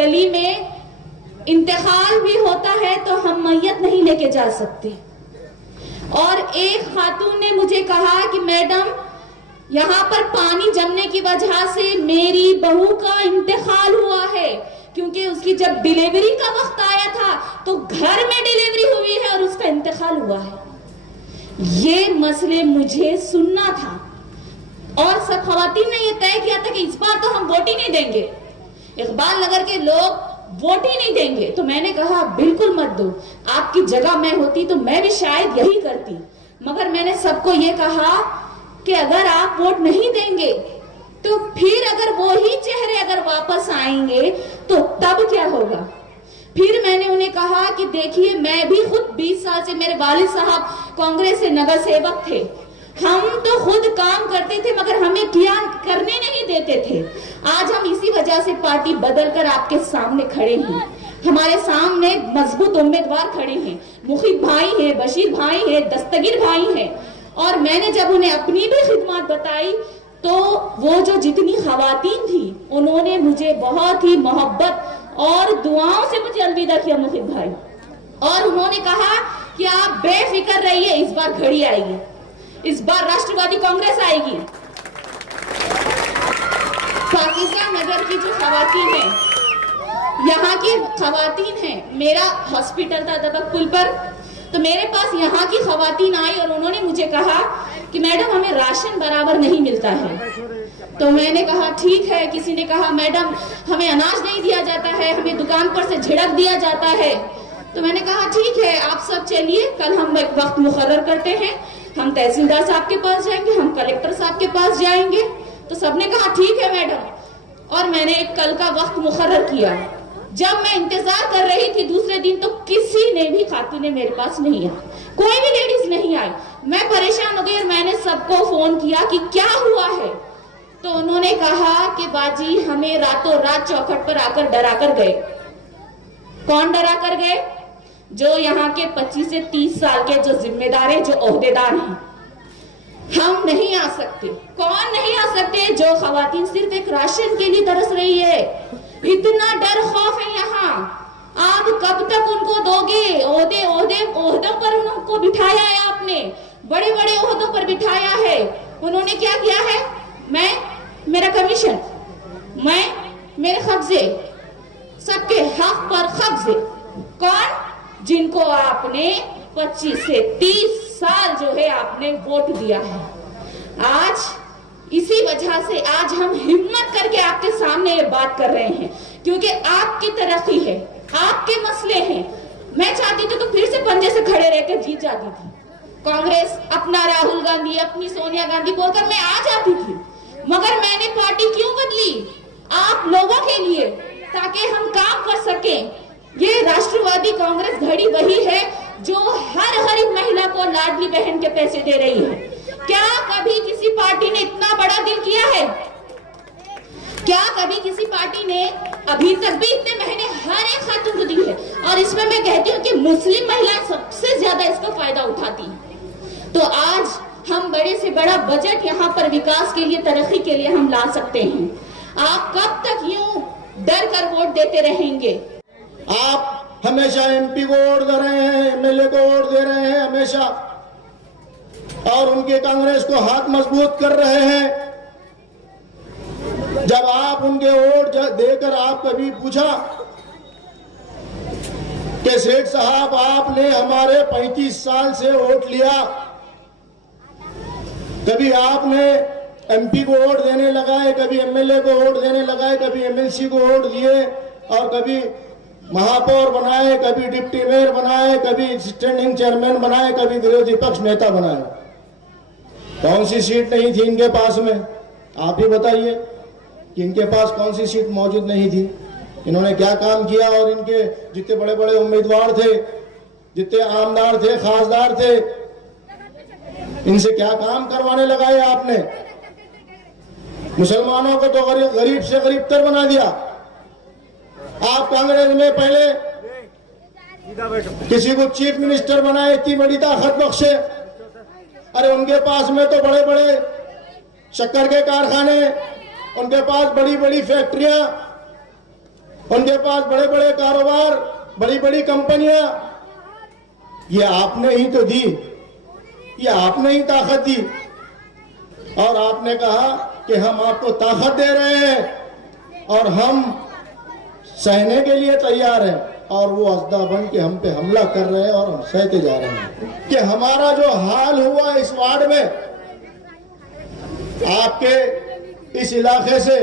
गली में इंतकाल भी होता है तो हम मैयत नहीं लेके जा सकते। और एक खातून ने मुझे कहा कि मैडम, यहाँ पर पानी जमने की वजह से मेरी बहू का इंतकाल हुआ है, क्योंकि उसकी जब डिलीवरी का वक्त आया था तो घर में डिलीवरी हुई है और उसका इंतकाल हुआ है। ये मसले मुझे सुनना था और सब खवातीन ने यह तय किया था कि इस बार तो हम वोट ही नहीं देंगे, इकबाल नगर के लोग वोट ही नहीं देंगे। तो मैंने कहा बिल्कुल मत दो, आपकी जगह मैं होती तो मैं भी शायद यही करती। मगर मैंने सबको ये कहा कि अगर आप वोट नहीं देंगे तो फिर अगर वो ही चेहरे अगर वापस आएंगे तो तब क्या होगा। फिर मैंने उन्हें कहा कि देखिए, मैं भी खुद 20 साल से, मेरे वालिद साहब कांग्रेस से नगर सेवक थे, हम तो खुद काम करते थे मगर हमें किया करने नहीं देते थे। आज हम इसी वजह से पार्टी बदलकर आपके सामने खड़े हैं। हमारे सामने मजबूत उम्मीदवार खड़े हैं, मुखिब भाई हैं, बशीर भाई हैं, दस्तगीर भाई हैं। और मैंने जब उन्हें अपनी भी खिदमत बताई तो वो जो जितनी खवातीन थी उन्होंने मुझे बहुत ही मोहब्बत और दुआओं से मुझे अलविदा किया मुखिब भाई। और उन्होंने कहा कि आप बेफिक्र रहिए, इस बार घड़ी आएगी, इस बार राष्ट्रवादी कांग्रेस आएगी। पाकिस्तान नगर की जो खवातीन है, यहाँ की खवातीन है, मेरा हॉस्पिटल था दबक पुल पर, तो मेरे पास यहाँ की खवातीन आई और उन्होंने मुझे कहा कि मैडम हमें राशन बराबर नहीं मिलता है। तो मैंने कहा ठीक है। किसी ने कहा मैडम हमें अनाज नहीं दिया जाता है, हमें दुकान पर से झिड़क दिया जाता है। तो मैंने कहा ठीक है, आप सब चलिए, कल हम एक वक्त मुकर्रर करते हैं, हम तहसीलदार साहब के पास जाएंगे, हम कलेक्टर साहब के पास जाएंगे। तो सबने कहा ठीक है मैडम। और मैंने एक कल का वक्त मुकर्रर किया। जब मैं इंतजार कर रही थी दूसरे दिन तो किसी ने भी खातून ने मेरे पास नहीं आया, कोई भी लेडीज नहीं आई। मैं परेशान हो गई और मैंने सबको फोन किया कि क्या हुआ है। तो उन्होंने कहा कि बाजी हमें रातों रात चौखट पर आकर डरा कर गए। कौन डरा कर गए? जो यहाँ के 25 से 30 साल के जो जिम्मेदार हैं, जो ओहदेदार हैं। हम नहीं आ सकते। कौन नहीं आ सकते? जो खवातीन सिर्फ एक राशन के लिए तरस रही है। इतना डर खौफ है यहाँ। आप कब तक उनको दोगे? ओहदों पर उनको बिठाया है आपने, बड़े बड़े ओहदों पर बिठाया है। उन्होंने क्या किया है? मेरा कमीशन, मेरे कब्जे, सबके हक पर कब्जे। कौन? जिनको आपने 25 से 30 साल जो है आपने वोट दिया है। आज इसी वजह से आज हम हिम्मत करके आपके सामने ये बात कर रहे हैं, क्योंकि आपकी तरक्की है, आपके मसले हैं। मैं चाहती थी तो फिर से पंजे से खड़े रहकर जीत जाती थी। कांग्रेस अपना राहुल गांधी, अपनी सोनिया गांधी बोलकर मैं आ जाती थी, मगर मैंने पार्टी क्यों बदली? आप लोगों के लिए, ताकि हम काम कर सकें। ये राष्ट्रवादी कांग्रेस घड़ी वही है जो हर गरीब महिला को लाडली बहन के पैसे दे रही है। क्या कभी किसी पार्टी ने इतना बड़ा दिल किया है? क्या कभी किसी पार्टी ने अभी तक भी इतने महीने हर एक खातून को दी है? और इसमें मैं कहती हूँ कि मुस्लिम महिलाएं सबसे ज्यादा इसका फायदा उठाती हैं। तो आज हम बड़े से बड़ा बजट यहाँ पर विकास के लिए, तरक्की के लिए हम ला सकते हैं। आप कब तक यूं डर कर वोट देते रहेंगे? आप हमेशा एमपी को वोट दे रहे हैं, एमएलए को वोट दे रहे हैं हमेशा, और उनके कांग्रेस को हाथ मजबूत कर रहे हैं। जब आप उनके वोट देकर आप कभी पूछा कि सेठ साहब आपने हमारे 35 साल से वोट लिया, कभी आपने एमपी को वोट देने लगाए, कभी एमएलए को वोट देने लगाए, कभी एमएलसी को वोट दिए, और कभी महापौर बनाए, कभी डिप्टी मेयर बनाए, कभी स्टैंडिंग चेयरमैन बनाए, कभी विरोधी पक्ष नेता बनाए। कौन सी सीट नहीं थी इनके पास में? आप ही बताइए कि इनके पास कौन सी सीट मौजूद नहीं थी? इन्होंने क्या काम किया? और इनके जितने बड़े बड़े उम्मीदवार थे, जितने आमदार थे, खासदार थे, इनसे क्या काम करवाने लगाए आपने? मुसलमानों को तो गरीब से गरीबतर बना दिया। आप कांग्रेस में पहले किसी को चीफ मिनिस्टर बनाए, इतनी बड़ी ताकत बख्शे। अरे उनके पास में तो बड़े बड़े शक्कर के कारखाने, उनके पास बड़ी बड़ी फैक्ट्रियां, उनके पास बड़े बड़े कारोबार, बड़ी बड़ी कंपनियां, ये आपने ही तो दी, ये आपने ही ताकत दी। और आपने कहा कि हम आपको ताकत दे रहे हैं और हम सहने के लिए तैयार हैं, और वो असदा बन के हम पे हमला कर रहे हैं और हम सहते जा रहे हैं। कि हमारा जो हाल हुआ इस वार्ड में, आपके इस इलाके से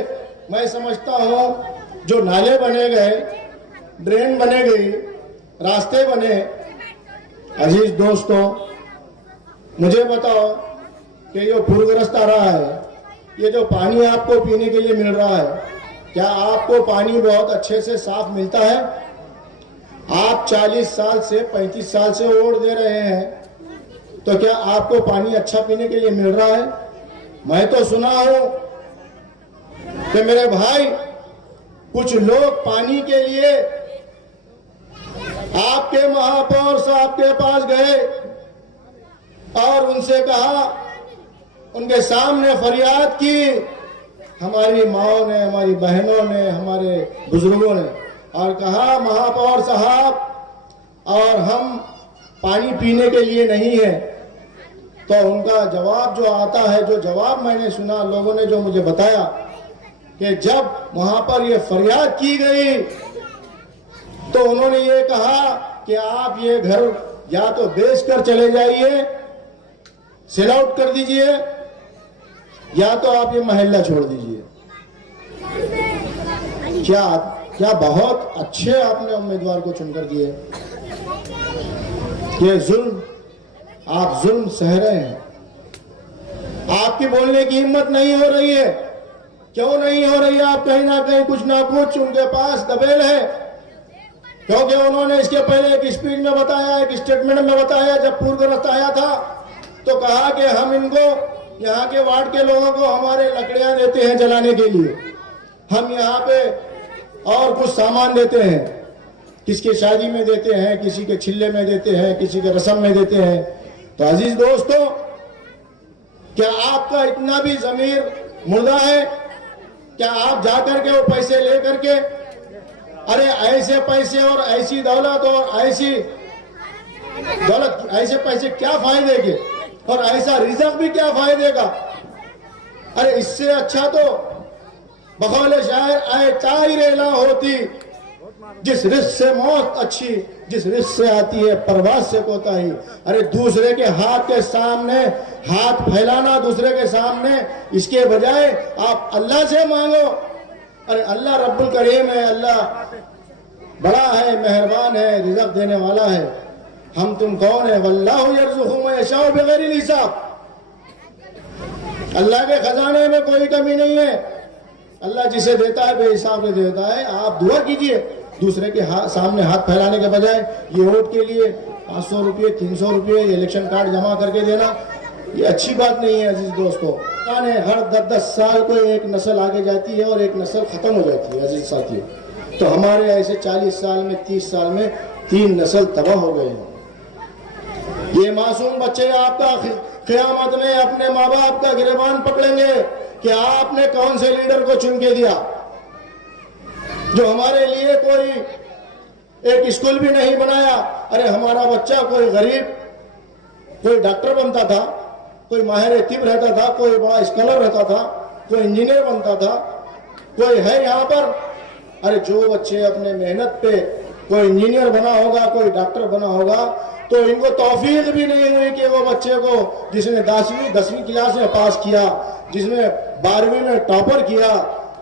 मैं समझता हूं जो नाले बने गए, ड्रेन बने गई, रास्ते बने। अजीज दोस्तों, मुझे बताओ कि ये पूरग्रस्त आ रहा है, ये जो पानी आपको पीने के लिए मिल रहा है, क्या आपको पानी बहुत अच्छे से साफ मिलता है? आप 40 साल से 35 साल से वोट दे रहे हैं, तो क्या आपको पानी अच्छा पीने के लिए मिल रहा है? मैं तो सुना हूं कि मेरे भाई कुछ लोग पानी के लिए आपके महापौर साहब के पास गए और उनसे कहा, उनके सामने फरियाद की, हमारी माओ ने, हमारी बहनों ने, हमारे बुजुर्गों ने, और कहा महापौर साहब और हम पानी पीने के लिए नहीं है। तो उनका जवाब जो आता है, जो जवाब मैंने सुना, लोगों ने जो मुझे बताया कि जब वहां पर ये फरियाद की गई तो उन्होंने ये कहा कि आप ये घर या तो बेच कर चले जाइए, सेल आउट कर दीजिए, या तो आप ये मोहल्ला छोड़ दीजिए। क्या बहुत अच्छे आपने उम्मीदवार को चुनकर दिए। ये जुल्म, आप जुल्म सह रहे हैं। आपकी बोलने की हिम्मत नहीं हो रही है। क्यों नहीं हो रही है? आप कहीं ना कहीं कुछ ना कुछ उनके पास दबेल है, क्योंकि उन्होंने इसके पहले एक स्पीच में बताया, एक स्टेटमेंट में बताया, जब पूरग्रस्त आया था तो कहा कि हम इनको, यहाँ के वार्ड के लोगों को हमारे लकड़ियां देते हैं जलाने के लिए, हम यहाँ पे और कुछ सामान देते हैं, किसके शादी में देते हैं, किसी के छिल्ले में देते हैं, किसी के रस्म में देते हैं। तो अजीज दोस्तों, क्या आपका इतना भी जमीर मुर्दा है? क्या आप जाकर के वो पैसे लेकर के, अरे ऐसे पैसे और ऐसी दौलत और ऐसी दौलत, ऐसे पैसे क्या फायदे के, और ऐसा रिजक भी क्या फायदे का? अरे इससे अच्छा तो बकौल शायर आए चाइरेला होती, जिस रिस्क से मौत अच्छी, जिस रिस्क से आती है परवाज से कोताही। अरे दूसरे के हाथ के सामने हाथ फैलाना, दूसरे के सामने, इसके बजाय आप अल्लाह से मांगो। अरे अल्लाह रब्बुल करीम है, अल्लाह बड़ा है, मेहरबान है, रिज़्क़ देने वाला है। हम तुम कौन है? वल्लाहु यर्ज़ुक़ु मन यशाउ बिग़ैरि हिसाब। अल्लाह के खजाने में कोई कमी नहीं है। अल्लाह जिसे देता है बेहिसाब से देता है। आप दुआ कीजिए, दूसरे के सामने हाथ फैलाने के बजाय। ये वोट के लिए 500 रुपये, 300 रुपये इलेक्शन कार्ड जमा करके देना, ये अच्छी बात नहीं है। अजीज दोस्तों, हर 10-10 साल को एक नस्ल आगे जाती है और एक नस्ल खत्म हो जाती है। अजीज साथियों, तो हमारे ऐसे 40 साल में, 30 साल में 3 नस्ल तबाह हो गए हैं। ये मासूम बच्चे आपका क़यामत में अपने माँ बाप का गिरबान पकड़ेंगे कि आपने कौन से लीडर को चुन के दिया, जो हमारे लिए कोई एक स्कूल भी नहीं बनाया। अरे हमारा बच्चा कोई गरीब, कोई डॉक्टर बनता था, कोई माहिर तिब रहता था, कोई बड़ा स्कॉलर रहता था, कोई इंजीनियर बनता था, कोई है यहाँ पर। अरे जो बच्चे अपने मेहनत पे कोई इंजीनियर बना होगा, कोई डॉक्टर बना होगा, तो इनको तौफीक भी नहीं हुई कि वो बच्चे को, जिसने 10वीं क्लास में पास किया, जिसने 12वीं में टॉपर किया,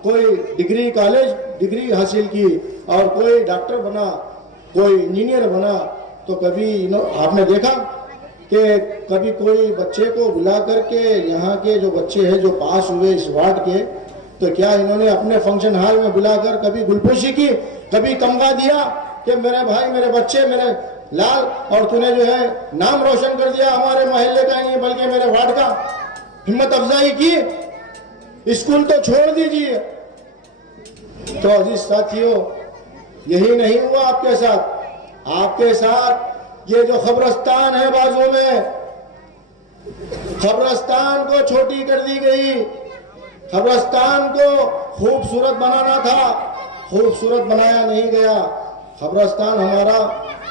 कोई डिग्री कॉलेज डिग्री हासिल की और कोई डॉक्टर बना, कोई इंजीनियर बना, तो कभी आपने देखा कि कभी कोई बच्चे को बुला करके, यहाँ के जो बच्चे हैं जो पास हुए इस वार्ड के, तो क्या इन्होंने अपने फंक्शन हॉल में बुलाकर कभी गुलपोशी की, कभी तमगा दिया कि मेरे भाई, मेरे बच्चे, मेरे लाल, और तूने जो है नाम रोशन कर दिया हमारे मोहल्ले का ही नहीं बल्कि मेरे वार्ड का? हिम्मत अफजाई की? स्कूल तो छोड़ दीजिए। तो अजीज साथियों, यही नहीं हुआ आपके साथ। आपके साथ ये जो खबरस्तान है बाजू में, खबरस्तान को छोटी कर दी गई। खबरस्तान को खूबसूरत बनाना था, खूबसूरत बनाया नहीं गया। खबरस्तान हमारा,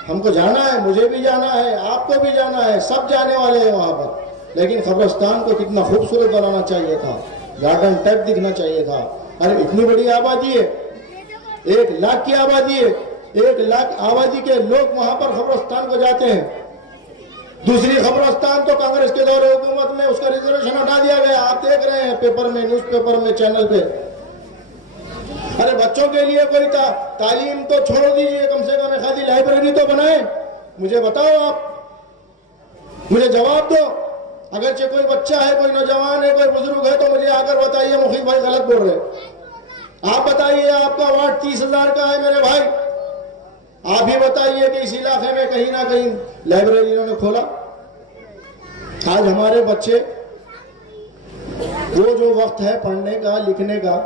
हमको जाना है, मुझे भी जाना है, आपको भी जाना है, सब जाने वाले हैं वहां पर। लेकिन खबरस्तान को कितना खूबसूरत बनाना चाहिए था, गार्डन टाइप दिखना चाहिए था। अरे इतनी बड़ी आबादी है, 1 लाख की आबादी है, 1 लाख आबादी के लोग वहां पर खबरस्तान को जाते हैं। दूसरी खबरस्तान तो कांग्रेस के दौरे हुकूमत में उसका रिजर्वेशन हटा दिया गया, आप देख रहे हैं पेपर में, न्यूज़पेपर में, चैनल पे। अरे बच्चों के लिए कोई तालीम तो छोड़ दीजिए, कम से कम खाली लाइब्रेरी तो बनाए। मुझे बताओ, आप मुझे जवाब दो। अगरचे कोई बच्चा है, कोई नौजवान है, कोई बुजुर्ग है, तो मुझे आकर बताइए मुखीद भाई गलत बोल रहे। आप बताइए, आपका वार्ड 30,000 का है मेरे भाई, आप ही बताइए कि इस इलाके में कहीं ना कहीं लाइब्रेरी इन्होंने खोला। आज हमारे बच्चे वो जो वक्त है पढ़ने का, लिखने का,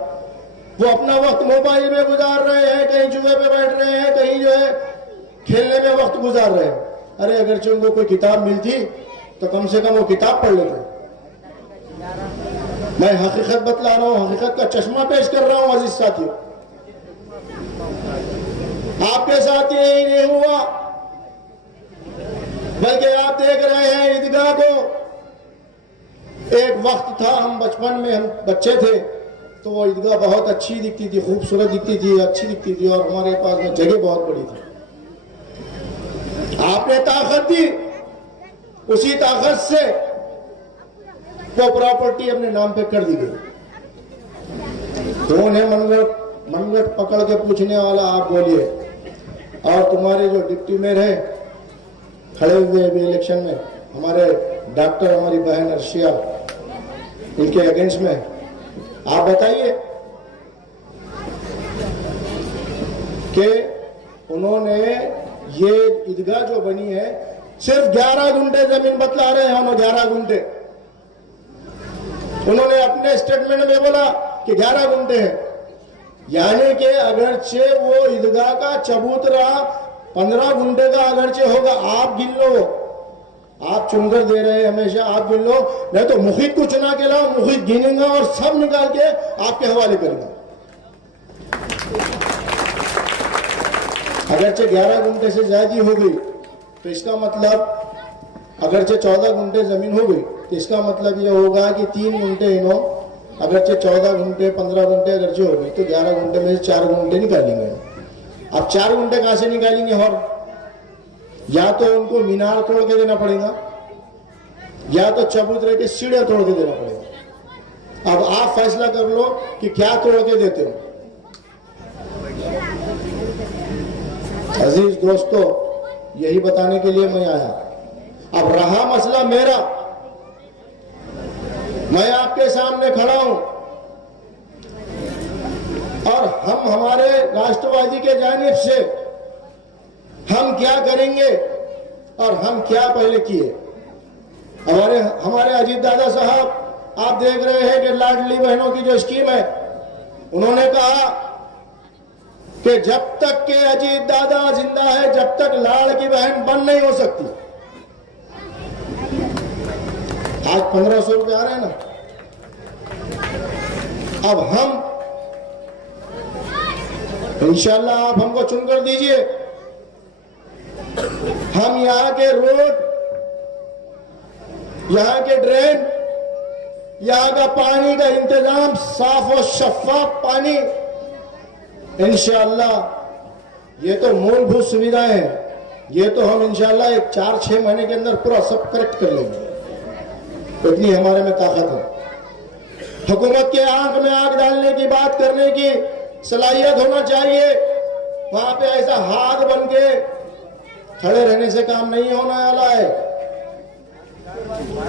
वो अपना वक्त मोबाइल में गुजार रहे हैं, कहीं जुए पे बैठ रहे हैं, कहीं जो है खेलने में वक्त गुजार रहे हैं। अरे अगर उनको कोई किताब मिलती तो कम से कम वो किताब पढ़ लेते। मैं हकीकत बतला रहा हूं, हकीकत का चश्मा पेश कर रहा हूं अजीज साथियों। आपके साथ यही नहीं हुआ, बल्कि आप देख रहे हैं ईदगाह को। एक वक्त था, हम बचपन में, हम बच्चे थे तो वो ईदगाह बहुत अच्छी दिखती थी, खूबसूरत दिखती थी, अच्छी दिखती थी, और हमारे पास में जगह बहुत बड़ी थी। आपने ताकत दी, उसी ताकत से वो प्रॉपर्टी अपने नाम पे कर दी गई। कौन है मनगट पकड़ के पूछने वाला, आप बोलिए। और तुम्हारे जो डिप्टी मेयर है खड़े हुए अभी इलेक्शन में, हमारे डॉक्टर, हमारी बहन अर्शिया, इनके अगेंस्ट में, आप बताइए कि उन्होंने ये ईदगाह जो बनी है, सिर्फ 11 गुंठे जमीन बतला रहे हैं हम, 11 गुंठे। उन्होंने अपने स्टेटमेंट में बोला कि 11 गुंठे हैं, यानी कि अगरचे वो ईदगाह का चबूतरा 15 गुंठे का अगरचे होगा। आप गिन लो, आप चुनकर दे रहे हैं हमेशा, आप गिन लो। मैं तो मुखीद को चुना के लाऊं, मुखीद गिनेगा और सब निकाल के आपके हवाले करेगा। अगरचे 11 गुंठे से ज्यादा हो गई तो इसका मतलब, अगरचे 14 गुंठे जमीन हो गई तो इसका मतलब ये होगा कि 3 गुंठे इन्हों, अगरचे 14 गुंठे 15 गुंठे अगरचे हो गई तो 11 गुंठे में से 4 गुंठे निकालेंगे। अब 4 गुंठे कहां से निकालेंगे? और या तो उनको मीनार तोड़ के देना पड़ेगा, या तो चबूतरे के सीढ़ियां तोड़ के देना पड़ेगा। अब आप फैसला कर लो कि क्या तोड़ के देते हो। अजीज दोस्तों, यही बताने के लिए मैं आया। अब रहा मसला मेरा, मैं आपके सामने खड़ा हूं और हम हमारे राष्ट्रवादी के जानिब से हम क्या करेंगे और हम क्या पहले किए। हमारे अजीत दादा साहब, आप देख रहे हैं कि लाडली बहनों की जो स्कीम है, उन्होंने कहा कि जब तक के अजीत दादा जिंदा है, जब तक लाड़ की बहन बंद नहीं हो सकती। आज 1500 रुपये आ रहे हैं ना। अब हम इंशाल्लाह, आप हमको चुनकर दीजिए, हम यहाँ के रोड, यहाँ के ड्रेन, यहाँ का पानी का इंतजाम, साफ और शफाफ पानी, इंशाल्लाह ये तो मूलभूत सुविधाएं हैं, ये तो हम इंशाल्लाह एक 4-6 महीने के अंदर पूरा सब करेक्ट कर लेंगे। इतनी हमारे में ताकत है। हुकूमत के आंख में आंख डालने की, बात करने की सलाहियत होना चाहिए। वहां पे ऐसा हाथ बन के खड़े रहने से काम नहीं होने वाला है।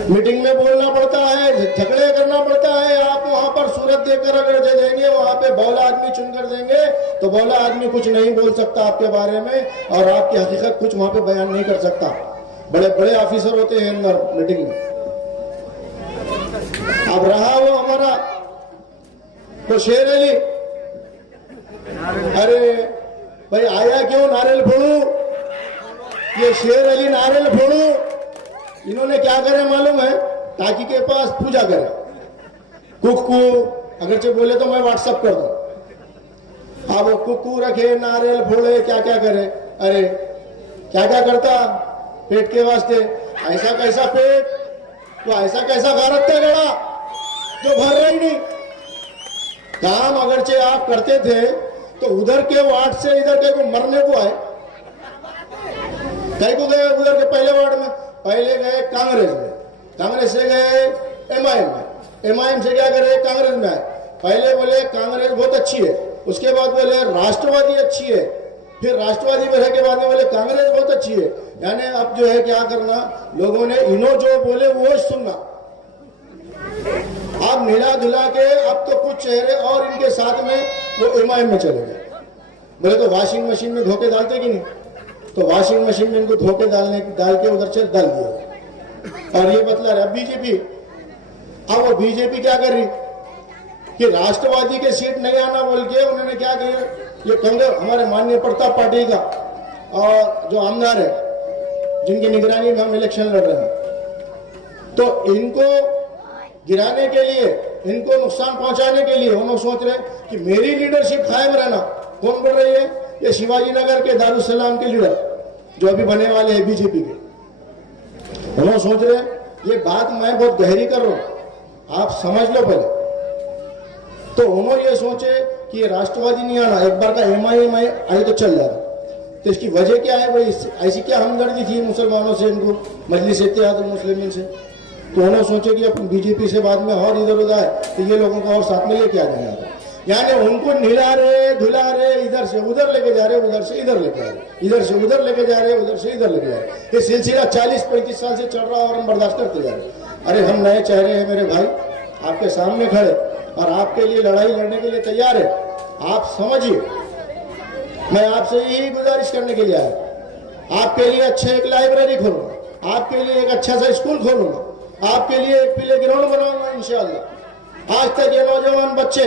मीटिंग में बोलना पड़ता है, झगड़े करना पड़ता है। आप वहां पर सूरत देखकर अगर दे देंगे, वहां पे बौला आदमी चुनकर देंगे तो बौला आदमी कुछ नहीं बोल सकता आपके बारे में, और आपकी हकीकत कुछ वहां पे बयान नहीं कर सकता। बड़े बड़े ऑफिसर होते हैं अंदर मीटिंग में। अब रहा वो हमारा तो शेर अली, अरे भाई आया क्यों नारियल फोड़ू, ये शेर अली नारियल फोड़ू। इन्होंने क्या करे मालूम है? ताकि के पास पूजा करे। कुक को अगर बोले तो मैं व्हाट्सएप कर दूं, अब वो कुक्कू रखे, नारियल फोड़े, क्या क्या करे, अरे क्या क्या करता पेट के वास्ते। ऐसा कैसा पेट, तो ऐसा कैसा भारत का गड़ा जो भर रही नहीं। काम अगरचे आप करते थे तो उधर के वार्ड से इधर के को मरने को आए, कई को गए उधर के पहले वार्ड में, पहले गए कांग्रेस में, कांग्रेस से गए एमआईएम में, एमआईएम से क्या करे कांग्रेस में आए। पहले बोले कांग्रेस बहुत अच्छी है, उसके बाद बोले राष्ट्रवादी अच्छी है, फिर राष्ट्रवादी बढ़ने के बाद में बोले कांग्रेस बहुत अच्छी है। यानी अब जो है क्या करना, लोगों ने इन्हों जो बोले वो सुनना। अब मिला धुला के अब तो कुछ चेहरे और इनके साथ में वो एमआईएम में चले गए। बोले तो वॉशिंग मशीन में धोखे डालते कि नहीं, तो वॉशिंग मशीन में इनको धोखे डाल के उधर से डाल दिया। और ये बतला रहे अब बीजेपी, अब वो बीजेपी क्या कर रही कि राष्ट्रवादी के सीट नहीं आना बोल के उन्होंने क्या किया, ये कांग्रेस हमारे माननीय प्रताप पाटिल का और जो आमदार है जिनकी निगरानी में हम इलेक्शन लड़ रहे हैं, तो इनको गिराने के लिए, इनको नुकसान पहुंचाने के लिए उन्होंने सोच रहे कि मेरी लीडरशिप कायम रहना। कौन बोल रही है, ये शिवाजी नगर के दारुसलाम के लीडर जो अभी बने वाले हैं बीजेपी के, उन्होंने सोच रहे ये बात मैं बहुत गहरी कर रहा हूं, आप समझ लो पहले। तो उन्होंने ये सोचे कि ये राष्ट्रवादी नहीं आना, एक बार का एमआईएम आई तो चल जाएगा। तो इसकी वजह क्या है भाई, ऐसी क्या हमदर्दी थी मुसलमानों से, इनको मजलिस इत्तेहादुल मुस्लिमीन से, तो उन्होंने सोचे कि अपन बीजेपी से बाद में और इधर उधर तो ये लोगों को और साथ में लेके आ जाएंगे। यानी उनको निला रहे धुला रहे, इधर से उधर लेके जा रहे, उधर से इधर लेके आ रहे, इधर से उधर लेके जा रहे, उधर से इधर लेके जा रहे। ये सिलसिला 40-35 साल से चल रहा है और हम बर्दाश्त करते जा रहे। अरे हम नए चेहरे हैं मेरे भाई, आपके सामने खड़े और आपके लिए लड़ाई लड़ने के लिए तैयार है। आप समझिए, मैं आपसे यही गुजारिश करने के लिए आया, आपके लिए अच्छे एक लाइब्रेरी खोलूंगा, आपके लिए एक अच्छा सा स्कूल खोलूंगा, आपके लिए एक प्ले ग्राउंड बनाऊंगा इंशाअल्लाह। आज तक ये नौजवान बच्चे,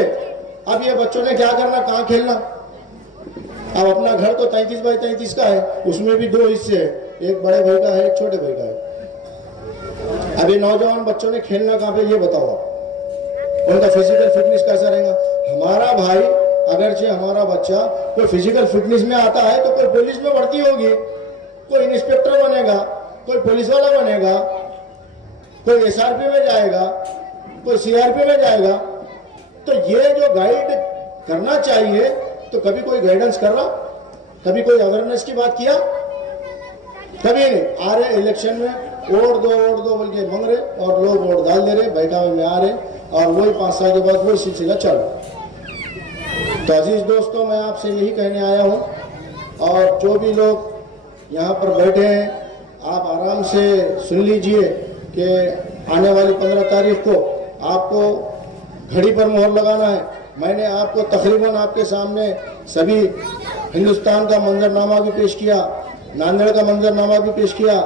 अब ये बच्चों ने क्या करना, कहाँ खेलना। अब अपना घर तो 33x33 का है, उसमें भी 2 हिस्से हैं, एक बड़े भाई का है, एक छोटे भाई का है। अभी नौजवान बच्चों ने खेलना कहाँ पे, ये बताओ आप, उनका फिजिकल फिटनेस कैसा रहेगा। हमारा भाई अगरचे हमारा बच्चा कोई फिजिकल फिटनेस में आता है तो कोई पुलिस में भर्ती होगी, कोई इंस्पेक्टर बनेगा, कोई पुलिस वाला बनेगा, कोई एसआरपी में जाएगा, कोई सीआरपी में जाएगा। तो ये जो गाइड करना चाहिए, तो कभी कोई गाइडेंस कर रहा, कभी कोई अवेयरनेस की बात किया, कभी नहीं। आ रहे इलेक्शन में वोट दो बोल के मांग रहे और लोग वोट डाल दे रहे, बहकावे में आ रहे और वही 5 साल के बाद वही सिलसिला चल रहा। तो अजीज दोस्तों, मैं आपसे यही कहने आया हूं और जो भी लोग यहाँ पर बैठे हैं, आप आराम से सुन लीजिए कि आने वाली 15 तारीख को आपको घड़ी पर मोहर लगाना है। मैंने आपको तकरीबन आपके सामने सभी हिंदुस्तान का मंजरनामा भी पेश किया, नांदेड़ का मंजरनामा भी पेश किया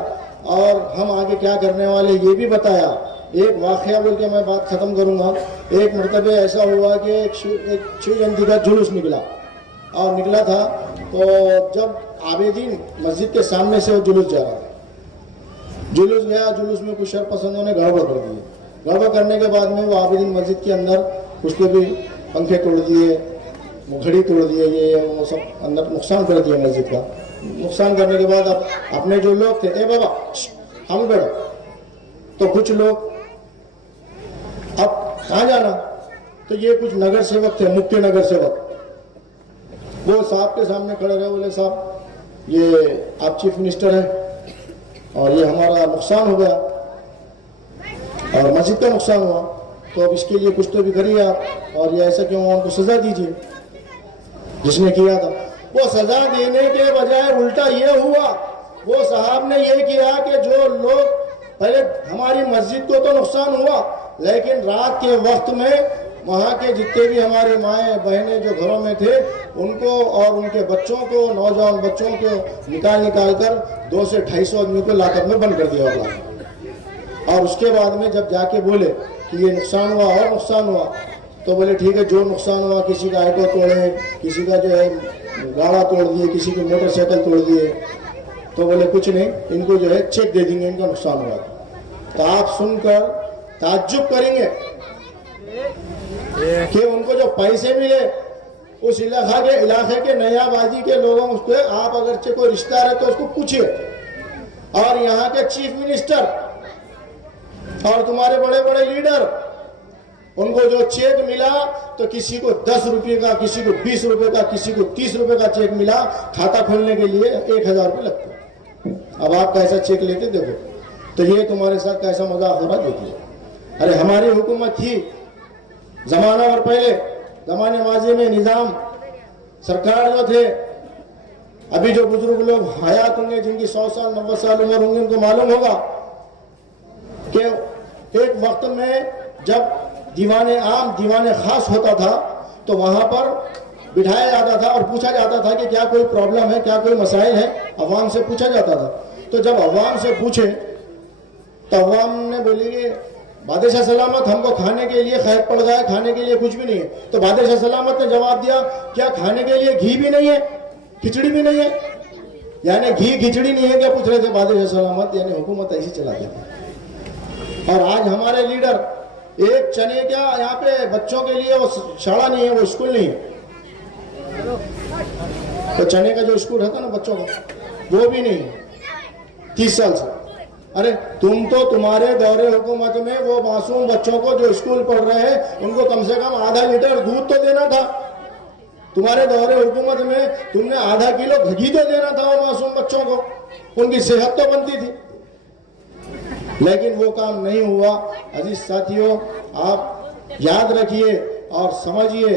और हम आगे क्या करने वाले ये भी बताया। एक वाकया बोल के मैं बात खत्म करूंगा। एक मरतबे ऐसा हुआ कि एक शिव जयंती का जुलूस निकला और निकला था, तो जब आबेदीन मस्जिद के सामने से वो जुलूस जा रहा था, जुलूस गया, जुलूस में कुछ शरपसंदों ने गड़बड़ कर दी। गड़बड़ करने के बाद में वो आबेदीन मस्जिद के अंदर कुछ तो भी पंखे तोड़ दिए, घड़ी तोड़ दिए, ये वो सब अंदर नुकसान कर दिया मस्जिद का। नुकसान करने के बाद अब अपने जो लोग थे, ए बाबा हम बैठो, तो कुछ लोग अब कहाँ जाना, तो ये कुछ नगर सेवक थे, मुख्य नगर सेवक, वो साहब के सामने खड़े रहे, बोले साहब ये आप चीफ मिनिस्टर हैं और ये हमारा नुकसान हो गया और मस्जिद का नुकसान हुआ, तो अब इसके लिए कुछ तो भी करिए आप, और ये ऐसा क्यों, उनको सजा दीजिए जिसने किया था। वो सजा देने के बजाय उल्टा ये हुआ, वो साहब ने ये किया कि जो लोग पहले हमारी मस्जिद को तो नुकसान हुआ, लेकिन रात के वक्त में वहाँ के जितने भी हमारी माएँ बहनें जो घरों में थे, उनको और उनके बच्चों को, नौजवान बच्चों को निकाल कर 200 से 250 आदमी को लाकर में बंद कर दिया होगा। और उसके बाद में जब जाके बोले कि ये नुकसान हुआ और नुकसान हुआ, तो बोले ठीक है, जो नुकसान हुआ, किसी का ऑटो तोड़े, किसी का जो है गाड़ा तोड़ दिए, किसी की मोटरसाइकिल तोड़ दिए, तो बोले कुछ नहीं, इनको जो है चेक दे देंगे, इनका नुकसान हुआ। तो आप सुनकर ताज्जुब करेंगे कि उनको जो पैसे मिले उस इलाके के नयाबाजी के लोगों उसको आप अगर कोई रिश्तेदार है तो उसको पूछिए। और यहाँ के चीफ मिनिस्टर और तुम्हारे बड़े बड़े लीडर, उनको जो चेक मिला तो किसी को 10 रुपये का, किसी को 20 रुपये का, किसी को 30 रुपये का चेक मिला। खाता खोलने के लिए 1000 रुपये लगते। अब आप कैसा चेक लेते देखो। तो ये तुम्हारे साथ कैसा मजाक हो रहा देखिए। अरे हमारी हुकूमत थी जमाना और पहले जमाने माजी में निजाम सरकार जो थे, अभी जो बुजुर्ग लोग हयात होंगे जिनकी 100 साल 90 साल उम्र होंगी उनको मालूम होगा कि एक वक्त में जब दीवाने आम दीवाने खास होता था तो वहां पर बिठाया जाता था और पूछा जाता था कि क्या कोई प्रॉब्लम है, क्या कोई मसाइल है, अवाम से पूछा जाता था। तो जब अवाम से पूछे तो अवाम ने बोली कि बादशाह सलामत हमको खाने के लिए खैर पड़ गया, खाने के लिए कुछ भी नहीं है। तो बादशाह सलामत ने जवाब दिया क्या खाने के लिए घी भी नहीं है, खिचड़ी भी नहीं है? यानी घी खिचड़ी नहीं है क्या पूछ रहे थे बादशाह सलामत। यानी हुकूमत ऐसी चलाते थे। और आज हमारे लीडर एक चने क्या यहाँ पे बच्चों के लिए वो शाला नहीं है, वो स्कूल नहीं है। तो चने का जो स्कूल रहता ना बच्चों का, वो भी नहीं है 30 साल से। अरे तुम तो तुम्हारे दौरे हुकूमत में वो मासूम बच्चों को जो स्कूल पढ़ रहे हैं उनको कम से कम आधा लीटर दूध तो देना था। तुम्हारे दौरे हुकूमत में तुमने आधा किलो घी तो देना था वो मासूम बच्चों को, उनकी सेहत तो बनती थी। लेकिन वो काम नहीं हुआ। अजीज साथियों, आप याद रखिए और समझिए